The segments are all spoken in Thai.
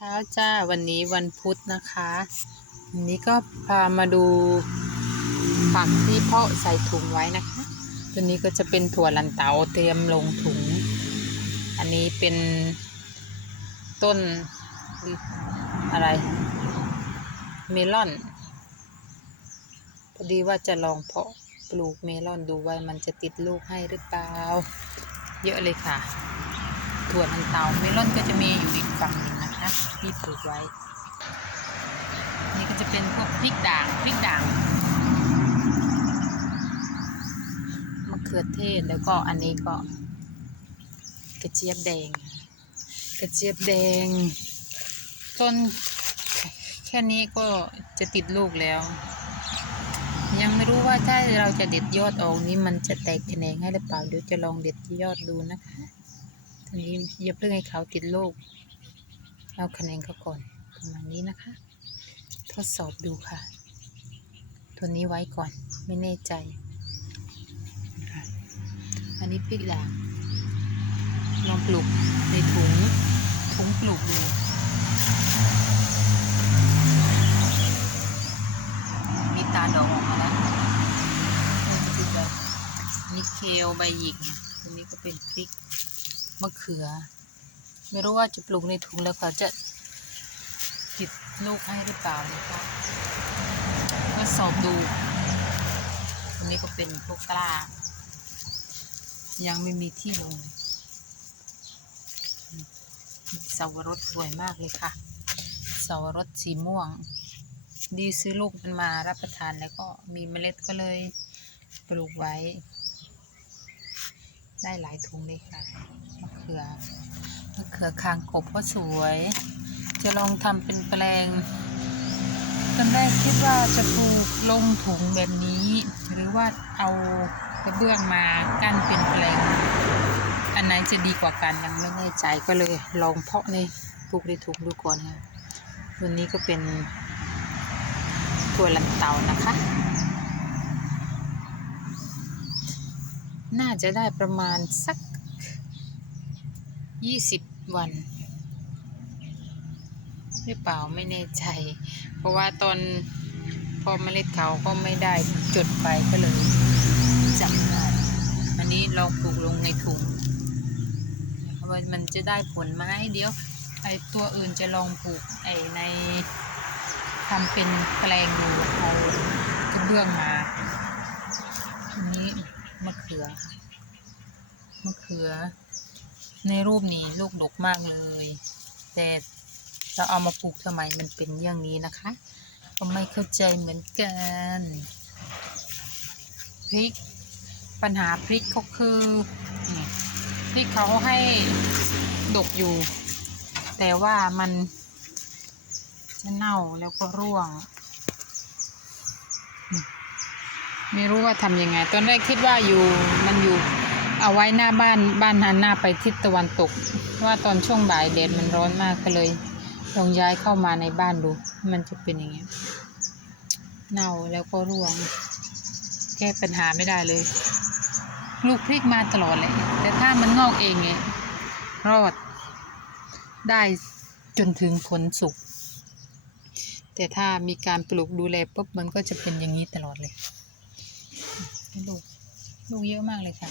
เช้าจ้าวันนี้วันพุธนะคะวันนี้ก็พามาดูผักที่เพาะใส่ถุงไว้นะคะตัวนี้ก็จะเป็นถั่วลันเตาเตรียมลงถุง อันนี้เป็นต้นอะไร เมลอนพอดีว่าจะลองเพาะปลูกเมลอนดูว่ามันจะติดลูกให้หรือเปล่า เยอะเลยค่ะ ถั่วลันเตาเมลอนก็จะมีอยู่อีกฝั่งหนึ่ง ที่ปลูกไว้ นี่ก็จะเป็นพวกพริกด่างพริกด่างมะเขือเทศแล้วก็อันนี้ก็ กระเจี๊ยบแดง กระเจี๊ยบแดงต้นแค่นี้ก็จะติดลูกแล้ว ยังไม่รู้ว่าถ้าเราจะเด็ดยอดออกนี้มันจะแตกแขนงให้หรือเปล่าเดี๋ยวจะลองเด็ดยอดดูนะคะทีนี้อย่าเพิ่งให้เขาติดลูก เอาคะแขนเขาก่อนประมาณนี้นะคะ ทดสอบดูค่ะ ตัวนี้ไว้ก่อนไม่แน่ใจ อันนี้พริกแหลงลองปลูกในถุงถุงปลูกดูมีตาดอกออกมาแล้วมันจะเป็นแบบมีเคลใบหยิกตัวนี้ก็เป็นพริกมะเขือ ไม่รู้ว่าจะปลูกในถุงแล้วเขาจะติดลูกให้หรือเปล่านะคะก็สอบดูอันนี้ก็เป็นพวกกล้า ยังไม่มีที่ลงเลยสาวรสสวยมากเลยค่ะสาวรสสีม่วง ดีซื้อลูกมันมารับประทานแล้วก็มีเมล็ดก็เลยปลูกไว้ ได้หลายถุงเลยค่ะมะเขือ มะเขือคางกบก็สวย จะลองทำเป็นแปลงตอนแรกคิดว่าจะปลูกลงถุงแบบนี้ หรือว่าเอากระเบื้องมากั้นเป็นแปลง อันไหนจะดีกว่ากันยังไม่แน่ใจก็เลยลองเพาะในปลูกในถุงดูก่อนค่ะตัวนี้ก็เป็นถั่วลันเตานะคะ น่าจะได้ประมาณสัก ยี่สิบวัน หรือเปล่าไม่แน่ใจ เพราะว่าตอนพอเมล็ดเขาก็ไม่ได้จดไปก็เลยจำไม่ได้อันนี้เราปลูกลงในถุงว่ามันจะได้ผลไหมเดี๋ยวไอตัวอื่นจะลองปลูกไอในทำเป็นแปลงดูเอากระเบื้องมาอันนี้มะเขือมะเขือ ในรูปนี้ลูกดกมากเลย แต่เราเอามาปลูกทำไมมันเป็นอย่างนี้นะคะก็ไม่เข้าใจเหมือนกันพริก ปัญหาพริกเขาคือนี่พริกเขาให้ดกอยู่ แต่ว่ามันจะเน่าแล้วก็ร่วง ไม่รู้ว่าทำยังไง ตอนแรกคิดว่าอยู่มันอยู่ เอาไว้หน้าบ้านบ้านหันหน้าไปทิศตะวันตก ว่าตอนช่วงบ่ายแดดมันร้อนมากก็เลยลองย้ายเข้ามาในบ้านดู มันจะเป็นอย่างเงี้ยเน่าแล้วก็ร่วง แก้ปัญหาไม่ได้เลย ลูกพริกมาตลอดเลย แต่ถ้ามันงอกเองเนี่ยรอดได้จนถึงผลสุกแต่ถ้ามีการปลูกดูแลปุ๊บมันก็จะเป็นอย่างนี้ตลอดเลยลูกลูกเยอะมากเลยค่ะ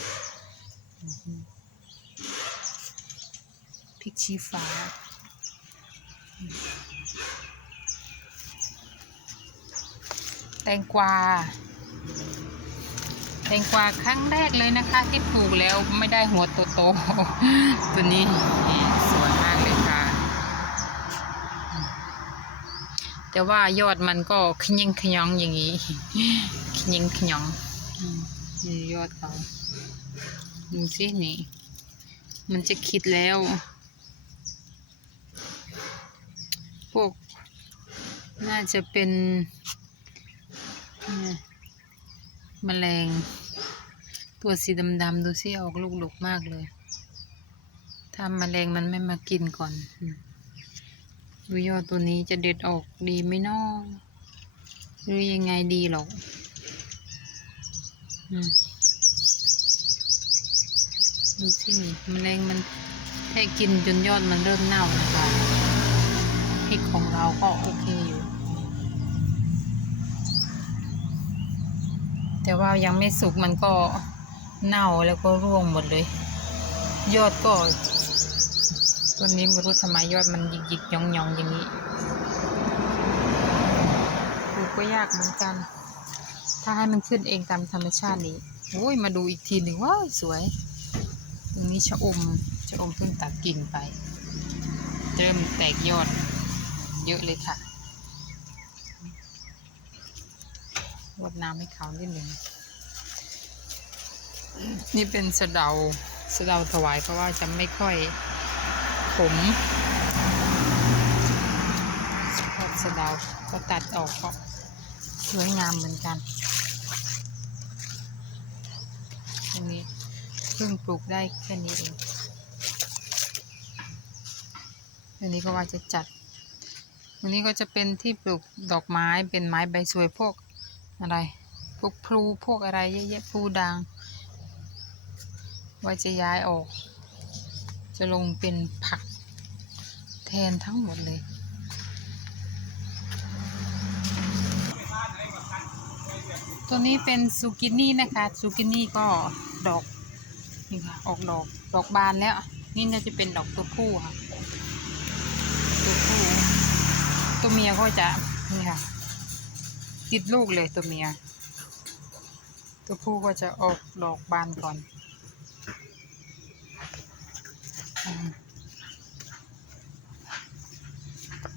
พริกชี้ฟ้า แตงกวา แตงกวาครั้งแรกเลยนะคะ ที่ปลูกแล้วไม่ได้หัวโตๆตัวนี้สวยมากเลยค่ะ แต่ว่ายอดมันก็ขยิงขยองอย่างนี้ขยิงขยองอืมนี่ยอดเขา ดูสินี่ มันจะคิดแล้ว พวก น่าจะเป็นเนี่ยแมลง ตัวสีดำๆดูสิออกลูกดกมากเลย ถ้าแมลงมันไม่มากินก่อน ดูยอดตัวนี้จะเด็ดออกดีไหมน้อหรือยังไงดีหรอก อืม ดูสินี่มแมลงมันแค่กินจนยอดมันเริ่มเน่านะคะพริกของเราก็โอเคอยู่ แต่ว่ายังไม่สุกมันก็เน่าแล้วก็ร่วงหมดเลย ยอดก็ต้นนี้ไม่รู้ทำไมยอดมันหยิกหยิกๆยองยองๆอย่างนี้ปลูกก็ยากเหมือนกัน ถ้าให้มันขึ้นเองตามธรรมชาตินี้โอ้ยมาดูอีกทีหนึ่งว้าสวย รงนี้ชะอมชะอมเพิ่งตัดกิ่งไป เริ่มแตกยอดเยอะเลยค่ะรดน้ำให้เขานิดหนึ่งนี่เป็นสะเดาสะเดาถวายเพราะว่าจะไม่ค่อยขมสะเดาก็ตัดออกก็สวยงามเหมือนกันนี้ เพิ่งปลูกได้แค่นี้เองอันนี้ก็ว่าจะจัดอันนี้ก็จะเป็นที่ปลูกดอกไม้เป็นไม้ใบสวยพวกอะไร พวกพลูพวกอะไรเยอะแยะพลูด่างว่าจะย้ายออก จะลงเป็นผักแทนทั้งหมดเลยตัวนี้เป็นซูกินี่นะคะซูกินี่ก็ดอก นี่ค่ะ ออกดอก ดอกบานแล้ว นี่น่าจะเป็นดอกตัวผู้ค่ะ ตัวผู้ ตัวเมียก็จะ นี่ค่ะ ติดลูกเลยตัวเมีย ตัวผู้ก็จะออกดอกบานก่อน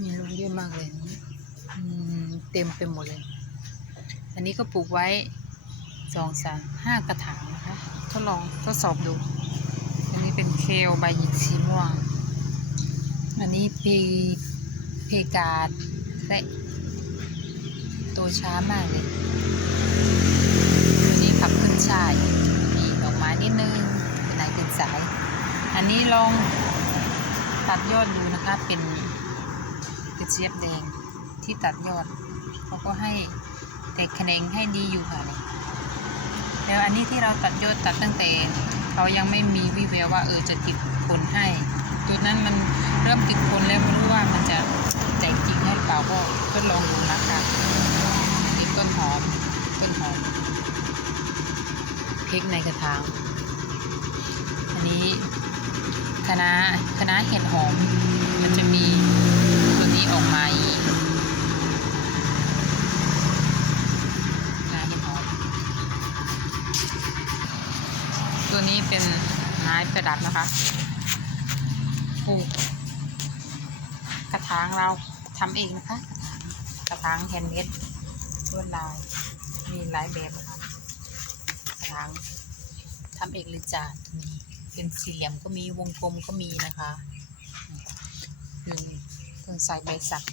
มีลูกเยอะมากเลย เต็มไปหมดเลย อันนี้ก็ปลูกไว้ สองสามห้ากระถางนะคะทดลองทดสอบดู อันนี้เป็นเคลใบหยิกสีม่วง อันนี้ปีเพกาดและโตช้ามากเลยอันนี้ผักขึ้นช่ายมีดอกไม้นิดนึงเป็นนายเป็นสาย อันนี้ลองตัดยอดดูนะคะเป็นกระเจี๊ยบแดงที่ตัดยอดเขาก็ให้แต่แขนงให้ดีอยู่ค่ะเนี่ย แล้วอันนี้ที่เราตัดยอดตัดตั้งแต่เขายังไม่มีวิแววว่าเออจะติดผลให้ตัวนั้นมันเริ่มติดผลแล้วไม่รู้ว่ามันจะแตกจริงให้หรือเปล่าก็ทดลองดูนะคะนี่ต้นหอมต้นหอมพริกในกระถางอันนี้คณะคณะเห็ดหอมมันจะมีตัวนี้ออกมาอีกคณะเห็ดหอม ตัวนี้เป็น ไม้ประดับนะคะปลูกกระถางเราทำเองนะคะ กระถางแฮนด์เมดลวดลาย มีหลายแบบนะคะกระถางทำเองเลยจ้าตัวนี้เป็นสี่เหลี่ยมก็มีวงกลมก็มีนะคะคือเครื่องใส่ใบสัก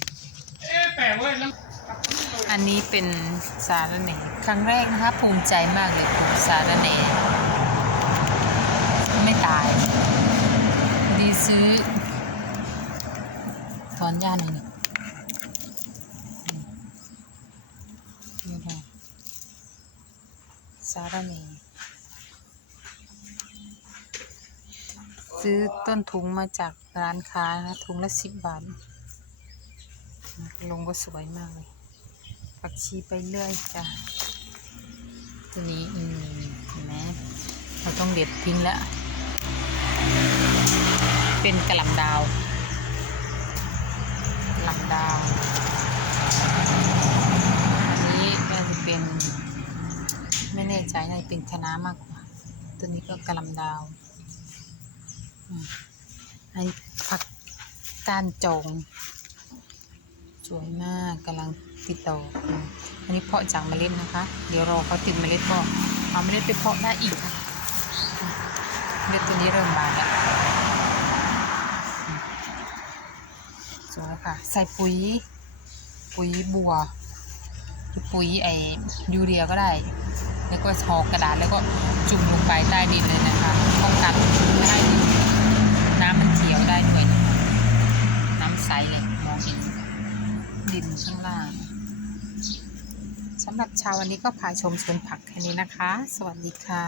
อันนี้เป็นสาระเนครั้งแรกนะคะภูมิใจมากเลยปลูกสาระเน่าย ดีซื้อ ถอนหญ้าหน่อยหนึ่งนี่ค่ะสาระเนซื้อต้นทุงมาจากร้านค้านะถุงละสิบบาท ลงก็สวยมากเลยผักชีไปเรื่อยจ้ะตัวนี้อืมเห็นไหมเราต้องเด็ดทิ้งแล้ว เป็นกระลำดาวลำดาว อันนี้น่าจะเป็น ไม่แน่ใจน่าจะเป็นคะน้ามากกว่า ตัวนี้ก็กระลำดาวอันนี้ผักก้านจง สวยมากกำลังติดดอกอืมอันนี้เพาะจากเมล็ดนะคะ เดี๋ยวรอเขาติดเมล็ดก็เอาเมล็ดไปเพาะได้อีกค่ะ เมล็ดตัวนี้เริ่มบานแล้วสวยค่ะ ใส่ปุ๋ย ปุ๋ยบัวปุ๋ยไอยูเรียก็ได้ แล้วก็ห่อกระดาษแล้วก็จุ่มลงไปใต้ดินเลยนะคะป้องกันไม่ให้น้ำมันเขียวได้ด้วยน,น้ำใสเลยมองเห็นดินข้างล่างสำหรับช้าวันนี้ก็พาชมสวนผักแค่นี้นะคะ สวัสดีค่ะ